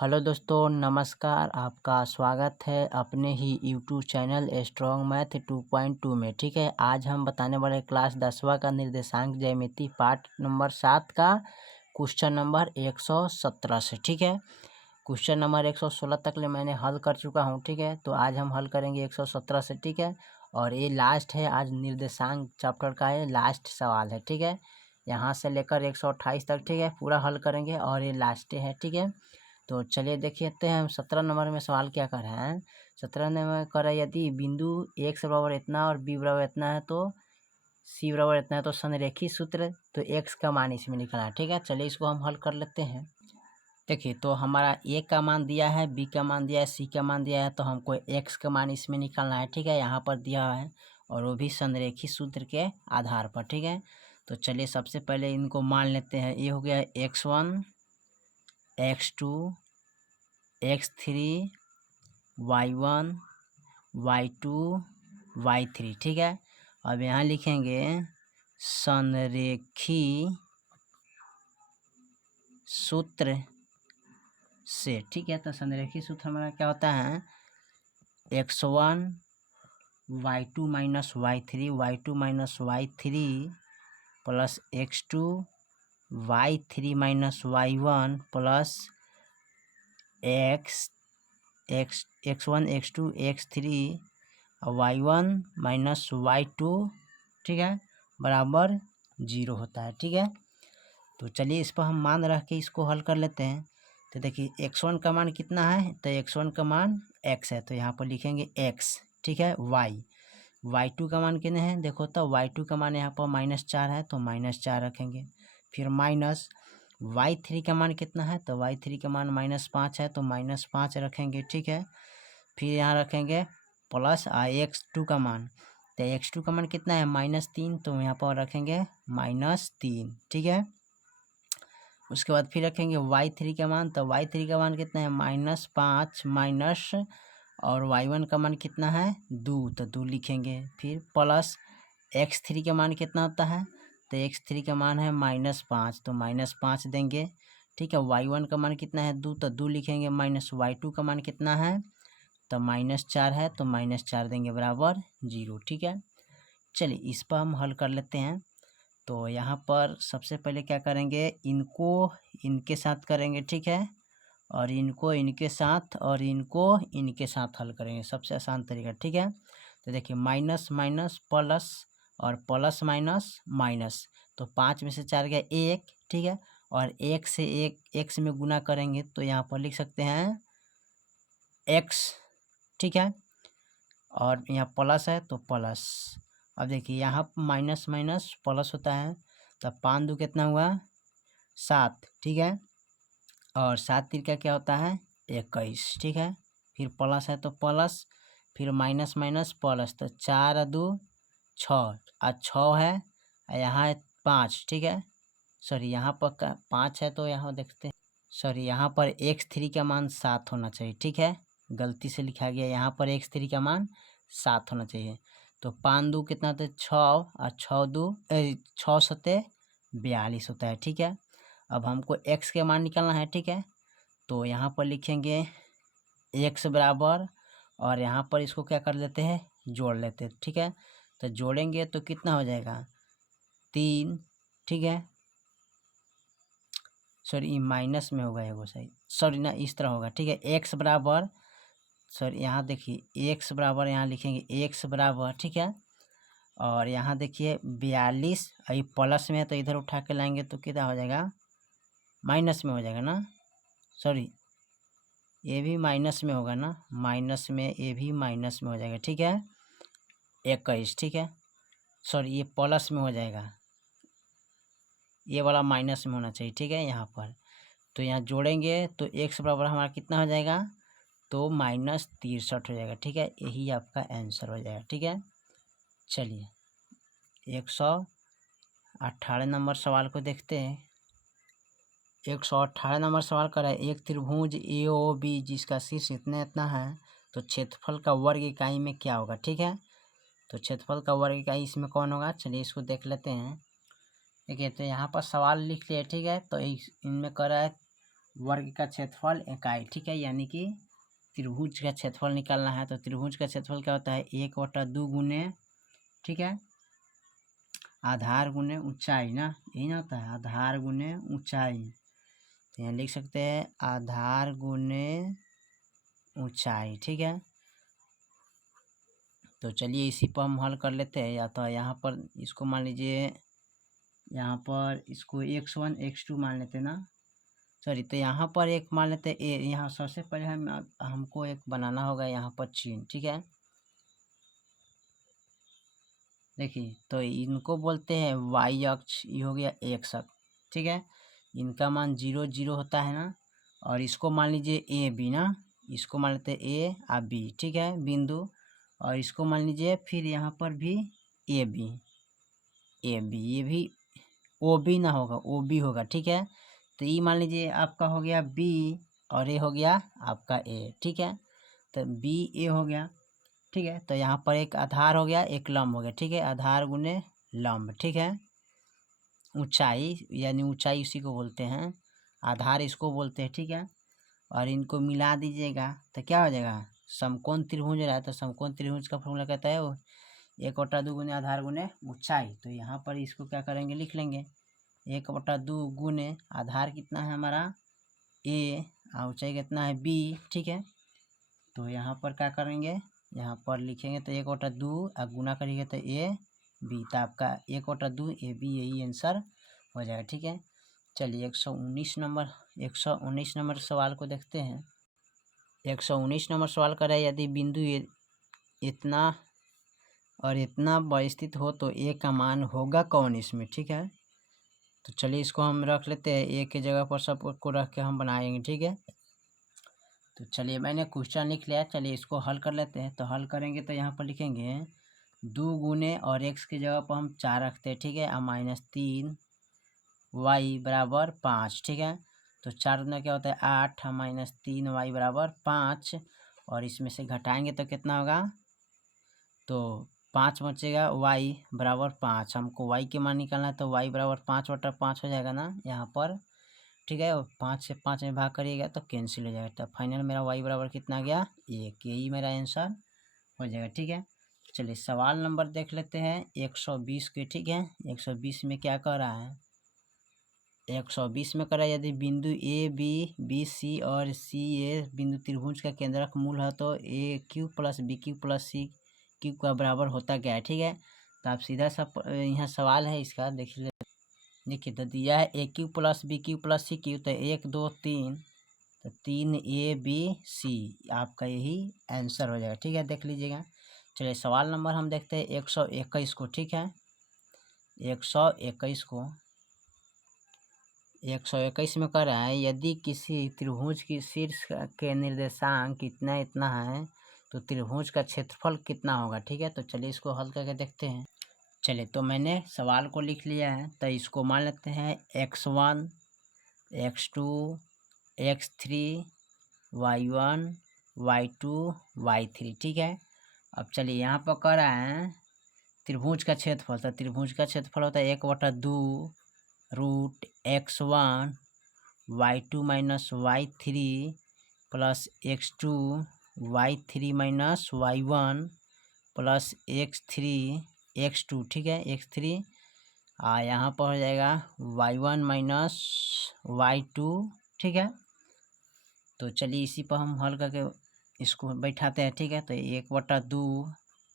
Hello दोस्तों, नमस्कार। आपका स्वागत है अपने ही यूट्यूब चैनल स्ट्रॉन्ग मैथ 2.2 में। ठीक है, आज हम बताने वाले क्लास 10वां का निर्देशांक ज्यामिति पार्ट नंबर 7 का क्वेश्चन नंबर 117 से। ठीक है, क्वेश्चन नंबर 116 तक ले मैंने हल कर चुका हूँ। ठीक है, तो आज हम हल करेंगे 117 से। ठीक है, और ये लास्ट है, आज निर्देशांक चैप्टर का ये लास्ट सवाल है। ठीक है, यहाँ से लेकर 128 तक ठीक है पूरा हल करेंगे और ये लास्ट है। ठीक है, तो चलिए देखते हैं हम 17 नंबर में सवाल क्या कर रहे हैं। 17 नंबर में कर रहा है, यदि बिंदु x बराबर इतना और b बराबर इतना है तो c बराबर इतना है तो संरेखी सूत्र, तो x का मान इसमें निकलना है। ठीक है, चलिए इसको हम हल कर लेते हैं। देखिए, तो हमारा a का मान दिया है, b का मान दिया है, c का मान दिया है, तो हमको x का मान इसमें निकालना है। ठीक है, यहाँ पर दिया है और वो भी संरेखी सूत्र के आधार पर। ठीक है, तो चलिए सबसे पहले इनको मान लेते हैं। ये हो गया x1 x2 x3 y1 y2 y3। ठीक है, अब यहाँ लिखेंगे संरेखी सूत्र से। ठीक है, तो संरेखी सूत्र हमारा क्या होता है, x1 y2 minus y3 plus x2 y3 minus y1 plus x1 x2 x3 y1 minus y2। ठीक है, बराबर 0 होता है। ठीक है, तो चलिए इस पर हम मान रख के इसको हल कर लेते हैं। तो देखिए x1 का मान कितना है, तो x1 का मान x है, तो यहाँ पर लिखेंगे x। ठीक है, y2 का मान कितने हैं, देखो तो y2 का मान यहाँ पर -4 है, तो -4 रखेंगे। फिर माइनस y3 का मान कितना है, तो y3 का मान -5 है, तो -5 रखेंगे। ठीक है, फिर यहाँ रखेंगे प्लस x2 का मान, तो x2 का मान कितना है -3, तो यहाँ पर रखेंगे -3। ठीक है, उसके बाद फिर रखेंगे y3 का मान, तो y3 का मान कितना है -5 माइनस, और y1 का मान कितना है 2, तो 2 लिखेंगे। फिर प्लस x3 का मान कितना होता है, तो x3 का मान है -5, तो -5 देंगे। ठीक है, y1 का मान कितना है 2, तो 2 लिखेंगे। माइनस y2 का मान कितना है, तो -4 है, तो -4 देंगे बराबर 0। ठीक है, चलिए इस पर हम हल कर लेते हैं। तो यहाँ पर सबसे पहले क्या करेंगे, इनको इनके साथ करेंगे। ठीक है, और इनको इनके साथ और इनको इनके साथ हल करेंगे, सबसे आसान तरीका। ठीक है, तो देखिए माइनस माइनस प्लस और प्लस माइनस माइनस, तो 5 में से 4 गया 1। ठीक है, और 1 से 1 x में गुना करेंगे, तो यहाँ पर लिख सकते हैं x। ठीक है, और यहाँ प्लस है तो प्लस। अब देखिए यहाँ माइनस माइनस प्लस होता है, तब 5 2 कितना हुआ 7। ठीक है, और 7 3 का क्या होता है 21। ठीक है, फिर प्लस है तो प्लस, फिर माइनस माइनस प्लस, तो 4 2 6 और 6 है, यहाँ है 5। ठीक है, सॉरी यहाँ पर 5 है, तो यहाँ देखते हैं, सॉरी यहाँ पर x3 का मान 7 होना चाहिए। ठीक है, गलती से लिखा गया, यहाँ पर x3 का मान 7 होना चाहिए। तो 5 2 कितना होता है 6, और 6 सते 42 होता है। ठीक है, अब हमको x के मान निकालना है। ठीक है, तो यहाँ पर लिखेंगे x बराबर, और यहाँ पर इसको क्या कर लेते हैं जोड़ लेते हैं। ठीक है, तो जोड़ेंगे तो कितना हो जाएगा 3। ठीक है, सॉरी माइनस में होगा एगो सही, सॉरी ना इस तरह होगा। ठीक है, x बराबर, सॉरी यहाँ देखिए x बराबर, यहाँ लिखेंगे x बराबर। ठीक है, और यहाँ देखिए 42, ये प्लस में है तो इधर उठा के लाएंगे तो कितना हो जाएगा माइनस में हो जाएगा ना, सॉरी ये भी माइनस में होगा ना, माइनस में ये भी माइनस में हो जाएगा। ठीक है, 21। ठीक है, सॉरी ये प्लस में हो जाएगा, ये वाला माइनस में होना चाहिए। ठीक है, यहाँ पर तो यहाँ जोड़ेंगे तो x बराबर हमारा कितना हो जाएगा, तो -63 हो जाएगा। ठीक है, यही आपका आंसर हो जाएगा। ठीक है, चलिए 118 नंबर सवाल को देखते हैं। 118 नंबर सवाल कर रहा है, एक त्रिभुज AOB जिसका शीर्ष इतना इतना है, तो क्षेत्रफल का वर्ग इकाई में क्या होगा। ठीक है, तो क्षेत्रफल का वर्ग इकाई इसमें कौन होगा, चलिए इसको देख लेते हैं। देखिए, तो यहाँ पर सवाल लिख लिया। ठीक है, तो इनमें कर रहा है वर्ग का क्षेत्रफल इकाई, ठीक है। यानी कि त्रिभुज का क्षेत्रफल निकालना है तो त्रिभुज का क्षेत्रफल क्या होता है 1/2 गुने, ठीक है, आधार गुने ऊंचाई ना, यही ना होता है आधार गुने ऊंचाई। तो यहाँ लिख सकते हैं आधार गुने ऊंचाई, ठीक है। तो चलिए इसी पर हम हल कर लेते हैं। या तो यहाँ पर इसको मान लीजिए, यहाँ पर इसको x1 x2 मान लेते हैं ना, सॉरी, तो यहाँ पर एक मान लेते हैं ए। यहाँ सबसे पहले हमको एक बनाना होगा यहाँ पर चिन्ह, ठीक है। देखिए तो इनको बोलते हैं y अक्ष, ये हो गया x अक्ष, ठीक है। इनका मान 0 0 होता है ना, और इसको मान लीजिए ए बी ना, इसको मान लेते हैं ए और बी, ठीक है, बिंदु। और इसको मान लीजिए फिर यहाँ पर भी ए बी, ये भी ओ बी ना होगा, ओ बी होगा, ठीक है। तो ये मान लीजिए आपका हो गया बी और ये हो गया आपका ए, ठीक है। तो बी ए हो गया, ठीक है। तो यहाँ पर एक आधार हो गया, एक लंब हो गया, ठीक है, आधार गुने लंब, ठीक है। ऊंचाई यानी ऊंचाई उसी को बोलते हैं, आधार इसको बोलते हैं, ठीक है। और इनको मिला दीजिएगा तो क्या हो जाएगा, समकोण त्रिभुज रहा है। तो समकोण त्रिभुज का फॉर्मूला कहता है वो 1/2 गुने आधार गुने ऊंचाई। तो यहाँ पर इसको क्या करेंगे, लिख लेंगे 1/2 गुने आधार कितना है हमारा ए और ऊंचाई कितना है बी, ठीक है। तो यहाँ पर क्या करेंगे, यहाँ पर लिखेंगे तो 1/2 और गुना करेंगे तो ए बी, तो आपका 1/2 ए बी, यही आंसर हो जाएगा, ठीक है। चलिए 119 नंबर सवाल को देखते हैं। 119 नंबर सवाल कर रहा है यदि बिंदु इतना और इतना स्थित हो तो ए का मान होगा कौन इसमें, ठीक है। तो चलिए इसको हम रख लेते हैं, ए की जगह पर सब को रख के हम बनाएंगे, ठीक है। तो चलिए मैंने क्वेश्चन लिख लिया, चलिए इसको हल कर लेते हैं। तो हल करेंगे तो यहाँ पर लिखेंगे 2 गुने और x की जगह पर हम 4 रखते हैं, ठीक है, और -3 y बराबर 5, ठीक है। तो 4 गुना क्या होता है 8 और -3 y बराबर 5, और इसमें से घटाएंगे तो कितना होगा, तो 5 बचेगा, y बराबर 5। हमको y के मान निकालना है तो y बराबर 5/5 हो जाएगा ना यहाँ पर, ठीक है। और 5 से 5 में भाग करिएगा तो कैंसिल हो जाएगा। तो फाइनल मेरा y बराबर कितना गया 1, यही मेरा आंसर हो जाएगा, ठीक है। चलिए सवाल नंबर देख लेते हैं 120 के, ठीक है। 120 में क्या कह रहा है, 120 में कह रहा है यदि बिंदु ए बी, बी सी और सी ए बिंदु त्रिभुज का केंद्रक मूल है तो A Q plus B Q plus C Q का बराबर होता क्या है, ठीक है। तो आप सीधा सा यहाँ सवाल है इसका देखिए, देखिए तो दिया है A Q plus B Q plus C Q, तो 1 2 3, तो 3 ए बी सी, आपका यही आंसर हो जाएगा, ठीक है, देख लीजिएगा। चलिए सवाल नंबर हम देखते हैं 121 को, ठीक है। 121 को 121 में कह रहा है यदि किसी त्रिभुज की शीर्ष के निर्देशांक इतना इतना है तो त्रिभुज का क्षेत्रफल कितना होगा, ठीक है। तो चलिए इसको हल करके देखते हैं। चलिए तो मैंने सवाल को लिख लिया है, तो इसको मान लेते हैं x1 x2 x3 y1 y2 y3, ठीक है। अब चलिए यहाँ पर कह रहा है त्रिभुज का क्षेत्रफल, तो त्रिभुज का क्षेत्रफल होता है 1/2 root x1 y2 minus y3 plus x2 y3 minus y1 plus x3 x2, ठीक है, x3 यहाँ पर हो जाएगा y1 माइनस y2, ठीक है। तो चलिए इसी पर हम हल करके इसको बैठाते हैं, ठीक है। तो 1/2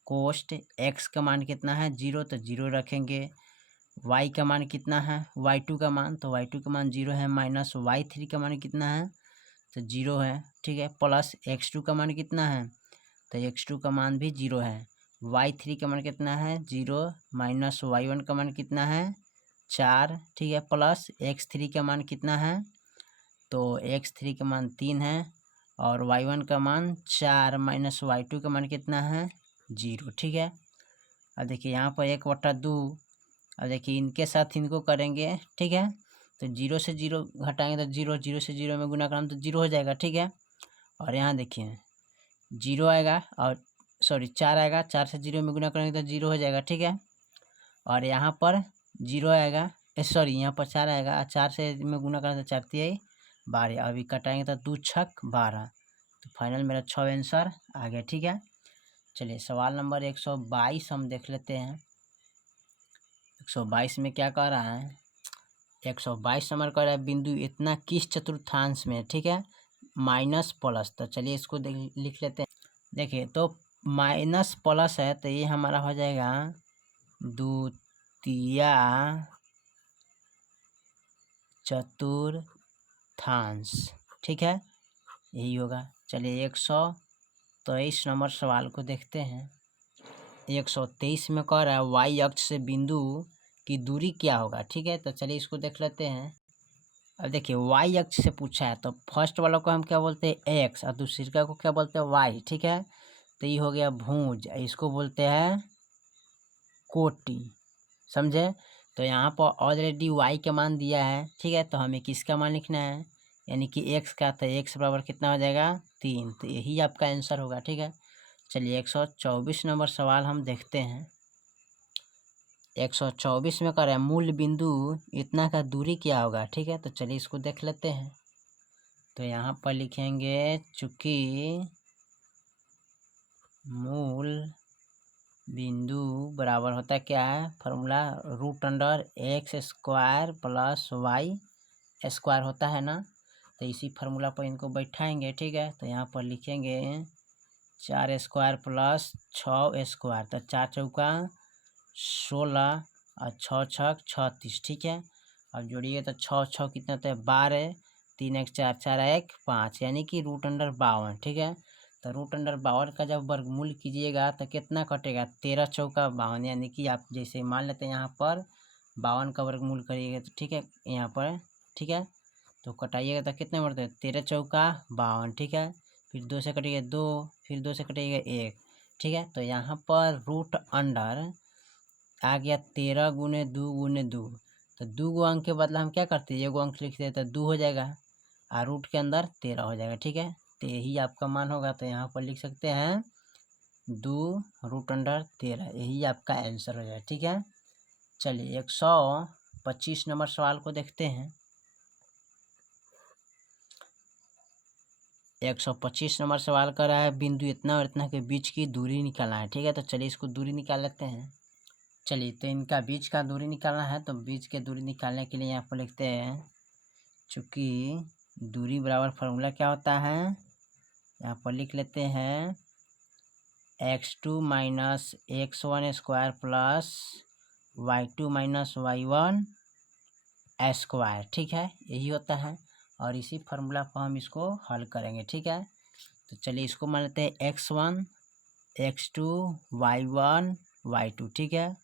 कोष्ट x का मान कितना है 0, तो 0 रखेंगे। y का मान कितना है y2 का मान, तो y2 का मान 0 है, माइनस y3 का मान कितना है तो 0 है, ठीक है, प्लस x2 का मान कितना है तो x2 का मान भी 0 है, y3 का मान कितना है 0, माइनस y1 का मान कितना है 4, ठीक है, प्लस x3 का मान कितना है तो x3 का मान 3 है, और y1 का मान 4 माइनस y2 का मान कितना है 0, ठीक है। अब देखिए यहाँ पर 1/2, अब देखिए इनके साथ इनको करेंगे, ठीक है। तो 0 से 0 घटाएंगे तो 0, 0 से 0 में गुना करेंगे तो 0 हो जाएगा, ठीक है। और यहाँ देखिए 0 आएगा और सॉरी 4 आएगा, 4 से 0 में गुना करेंगे तो 0 हो जाएगा, ठीक है। और यहाँ पर 0 आएगा, सॉरी यहाँ पर 4 आएगा, 4 से में गुना करेंगे तो 4 3 12, अभी कटाएंगे तो 2 छक 12, तो फाइनल मेरा 6 आंसर आ गया। ठीक है, चलिए सवाल नंबर 122 हम देख लेते हैं। 122 में क्या कह रहा है, 122 नंबर कह रहा है बिंदु इतना किस चतुर्थांश में, ठीक है, माइनस प्लस। तो चलिए इसको लिख लेते हैं। देखिए तो माइनस प्लस है तो ये हमारा हो जाएगा द्वितीय चतुर्थांश, ठीक है, यही होगा। चलिए 123 नंबर सवाल को देखते हैं। 123 में कह रहा है वाई अक्ष से बिंदु की दूरी क्या होगा। ठीक है, तो चलिए इसको देख लेते हैं। अब देखिए वाई अक्ष से पूछा है तो फर्स्ट वाला को हम क्या बोलते हैं एक्स और दूसरी का को क्या बोलते हैं वाई। ठीक है, तो ये हो गया भुज, इसको बोलते हैं कोटि, समझे। तो यहाँ पर ऑलरेडी वाई का मान दिया है। ठीक है, तो हमें किसका मान लिखना है, यानी कि एक्स का। तो एक्स बराबर कितना हो जाएगा 3, तो यही आपका आंसर होगा। ठीक है, चलिए 124 नंबर सवाल हम देखते हैं। 124 में कह रहा है मूल बिंदु इतना का दूरी क्या होगा। ठीक है, तो चलिए इसको देख लेते हैं। तो यहाँ पर लिखेंगे चूंकि मूल बिंदु बराबर होता है क्या है formula, √x² plus Y square होता है ना। तो इसी फार्मूला पर इनको बैठाएंगे। ठीक है, तो यहाँ पर लिखेंगे 4² प्लस 6², तो 4 चौका 16 और 6 छक 36। ठीक है, अब जोड़िए तो 6 6 कितना होता है 12, 3 1 4 4 1 5, यानी कि √52। ठीक है, तो √52 का जब वर्गमूल कीजिएगा तो कितना कटेगा 13 चौका 52, यानी कि आप जैसे मान लेते हैं यहाँ पर 52 का वर्गमूल करिएगा तो ठीक है यहाँ पर। ठीक है, तो कटाइएगा तो कितने बढ़ते हैं 13 चौका 52। ठीक है, फिर 2 से कटिएगा 2, फिर 2 से कटिएगा 1। ठीक है, तो यहाँ पर रूट अंडर आ गया 13 गुने 2 गुने 2, तो 2 गो अंक के बदला हम क्या करते हैं 1 अंक लिख देते तो 2 हो जाएगा और रूट के अंदर 13 हो जाएगा। ठीक है, तो यही आपका मान होगा। तो यहाँ पर लिख सकते हैं 2√13, यही आपका आंसर हो जाएगा। ठीक है, चलिए 125 नंबर सवाल को देखते हैं। 125 नंबर सवाल कर रहा है बिंदु इतना और इतना के बीच की दूरी निकालना है। ठीक है, तो चलिए इसको दूरी निकाल लेते हैं। चलिए तो इनका बीच का दूरी निकालना है, तो बीच के दूरी निकालने के लिए यहाँ पर लिखते हैं चूँकि दूरी बराबर फार्मूला क्या होता है, यहाँ पर लिख लेते हैं x2 minus x1² plus y2 minus y1 square. ठीक है, यही होता है और इसी फार्मूला पर हम इसको हल करेंगे। ठीक है, तो चलिए इसको मान लेते हैं x1 x2 y1 y2। ठीक है,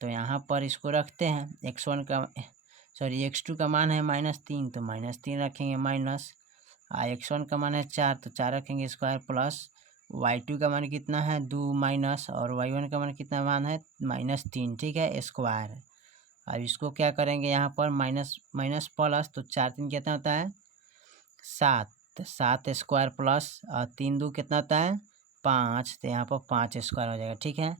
तो यहाँ पर इसको रखते हैं x1 का x2 का मान है -3, तो -3 रखेंगे माइनस, x1 का मान है 4, तो 4 रखेंगे स्क्वायर प्लस y2 का मान कितना है 2 माइनस और y1 का मान कितना मान है -3। ठीक है, स्क्वायर। अब इसको क्या करेंगे यहाँ पर माइनस माइनस प्लस, तो 4 3 कितना होता है 7, 7 स्क्वायर प्लस और 3 2 कितना होता है 5, तो यहाँ पर 5 स्क्वायर हो जाएगा। ठीक है,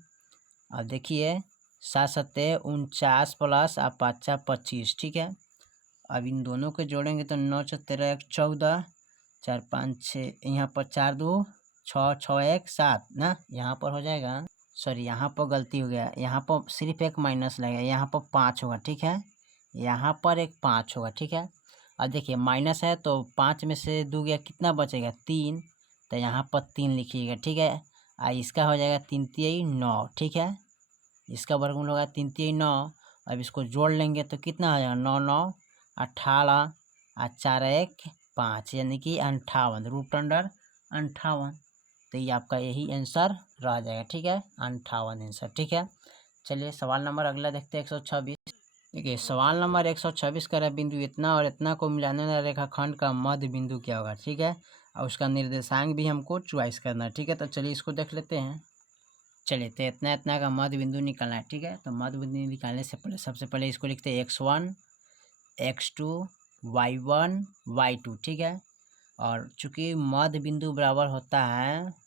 अब देखिए 7 7 49 प्लस और 5 25। ठीक है, अब इन दोनों को जोड़ेंगे तो 9 6 13 1 14, 4 5 6, यहाँ पर 4 2 6 6 1 7 ना, यहाँ पर हो जाएगा। सॉरी यहाँ पर गलती हो गया, यहाँ पर सिर्फ एक माइनस लगेगा, यहाँ पर 5 होगा। ठीक है, यहाँ पर एक 5 होगा। ठीक है, अब देखिए माइनस है तो 5 में से 2 गया कितना बचेगा 3, तो यहाँ पर 3 लिखिएगा। ठीक है, इसका हो जाएगा 3 3 9। ठीक है, इसका वर्गमूल होगा 3 3 9। अब इसको जोड़ लेंगे तो कितना हो जाएगा 9 9 18 और 4 1 5, यानी कि 58, √58। तो ये आपका यही आंसर रह जाएगा। ठीक है, 58 आंसर। ठीक है, चलिए सवाल नंबर अगला देखते हैं 126। देखिए सवाल नंबर 126 का है बिंदु इतना और इतना को मिलाने वाला रेखाखंड का मध्य बिंदु क्या होगा। ठीक है, और उसका निर्देशांक भी हमको चॉइस करना है। ठीक है, तो चलिए इसको देख लेते हैं। चलिए तो इतना इतना का मध्य बिंदु निकालना है। ठीक है, तो मध्य बिंदु निकालने से पहले सबसे पहले इसको लिखते हैं x1 x2 y1 y2। ठीक है, और चूंकि मध्य बिंदु बराबर होता है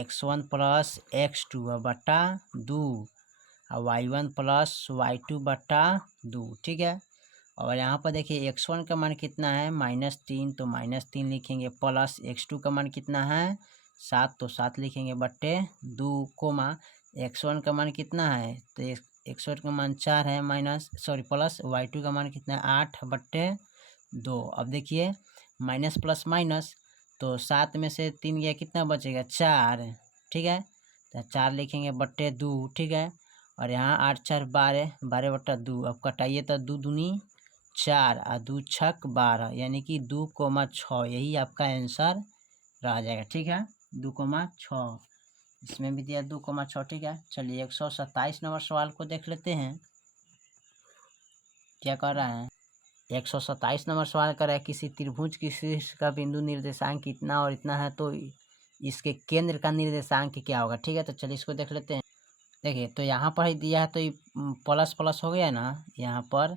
x1 प्लस x2 बटा 2 और y1 प्लस y2 बटा 2, ठीक है। और यहाँ पर देखिए x1 का मान कितना है -3, तो -3 लिखेंगे, प्लस x2 का मान कितना है 7, तो 7 लिखेंगे, बट्टे 2 कोमा x1 का मान कितना है, तो x1 का मान 4 है, प्लस y2 का मान कितना है 8 बट्टे 2। अब देखिए माइनस प्लस माइनस, तो 7 में से 3 गया, कितना बचेगा 4, ठीक है। तो 4 लिखेंगे बट्टे 2, ठीक है। और यहाँ 8 4 12, 12 बट्टा 2, अब कटाइए तो 2 दूनी 4 और 2 छक 12, यानी कि 2,6, यही आपका आंसर रह जाएगा, ठीक है। 2,6 इसमें भी दिया 2,6, ठीक है। चलिए 127 नंबर सवाल को देख लेते हैं, क्या कर रहा है। 127 नंबर सवाल कर रहा है, किसी त्रिभुज की शीर्ष का बिंदु निर्देशांक इतना और इतना है, तो इसके केंद्र का निर्देशांक क्या होगा, ठीक है। तो चलिए इसको देख लेते हैं। देखिए तो यहाँ पर ही दिया है, तो ये प्लस प्लस हो गया ना यहाँ पर,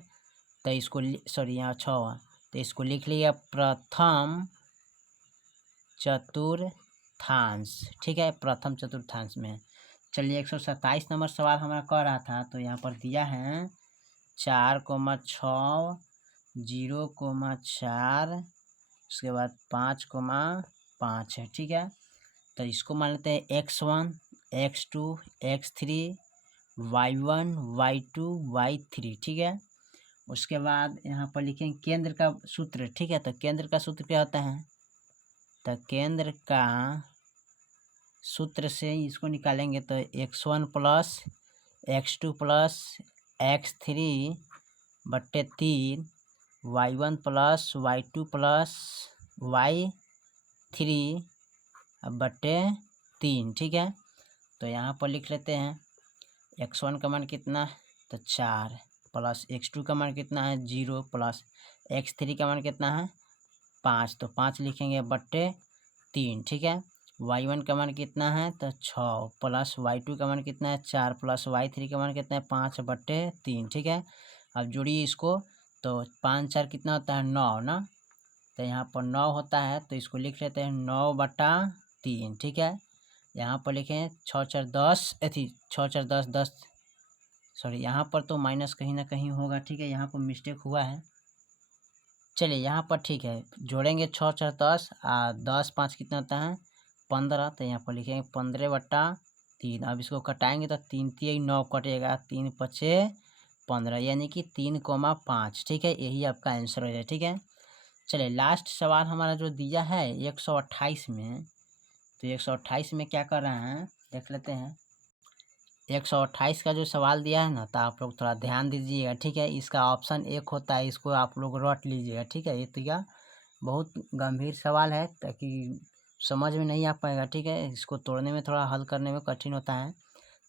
तो इसको सॉरी यहाँ 6, तो इसको लिख लिया प्रथम चतुर्थांश, ठीक है, प्रथम चतुर्थांश में। चलिए 127 नंबर सवाल हमारा कर रहा था, तो यहाँ पर दिया है 4,6, 0,4, उसके बाद 5,5 है, ठीक है। तो इसको मान लेते हैं x1, x2, x3, y1, y2, y3, ठीक है। उसके बाद यहाँ पर लिखेंगे केंद्र का सूत्र, ठीक है। तो केंद्र का सूत्र क्या होता है, तो केंद्र का सूत्र से इसको निकालेंगे, तो x1 plus x2 plus x3 बट्टे 3, y1 plus y2 plus y3 बट्टे 3, ठीक है। तो यहाँ पर लिख लेते हैं x1 का मान कितना, तो 4, प्लस x2 का मान कितना है 0, प्लस x3 का मान कितना है 5, तो 5 लिखेंगे बट्टे 3, ठीक है। y1 का मान कितना है, तो 6, प्लस y2 का मान कितना है 4, प्लस y3 का मान कितना है 5 बट्टे 3, ठीक है। अब जोड़िए इसको, तो 5 4 कितना होता है 9 ना, तो यहाँ पर 9 होता है, तो इसको लिख लेते हैं 9 बटा 3, ठीक है। यहाँ पर लिखें 6 4 10, 6 4 10 10, सॉरी यहाँ पर तो माइनस कहीं ना कहीं होगा, ठीक है, यहाँ पर मिस्टेक हुआ है। चलिए यहाँ पर ठीक है, जोड़ेंगे 6 4 10 और 10 5 कितना होता है 15, तो यहाँ पर लिखेंगे 15 बटा 3। अब इसको कटाएंगे तो 3 3 9 कटेगा, 3 5 15, यानी कि 3,5, ठीक है, यही आपका आंसर हो जाए, ठीक है। चलिए लास्ट सवाल हमारा जो दिया है 128 में, तो 128 में क्या कर रहे हैं देख लेते हैं। 128 का जो सवाल दिया है ना, तो आप लोग थोड़ा ध्यान दीजिएगा, ठीक है। इसका ऑप्शन 1 होता है, इसको आप लोग रट लीजिएगा, ठीक है। ये तो क्या बहुत गंभीर सवाल है, ताकि समझ में नहीं आ पाएगा, ठीक है। इसको तोड़ने में थोड़ा हल करने में कठिन होता है,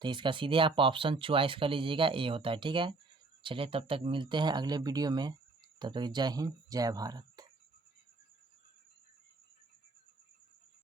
तो इसका सीधे आप ऑप्शन चॉइस कर लीजिएगा, ए होता है, ठीक है। चलिए तब तक मिलते हैं अगले वीडियो में, तब तक जय हिंद जय भारत।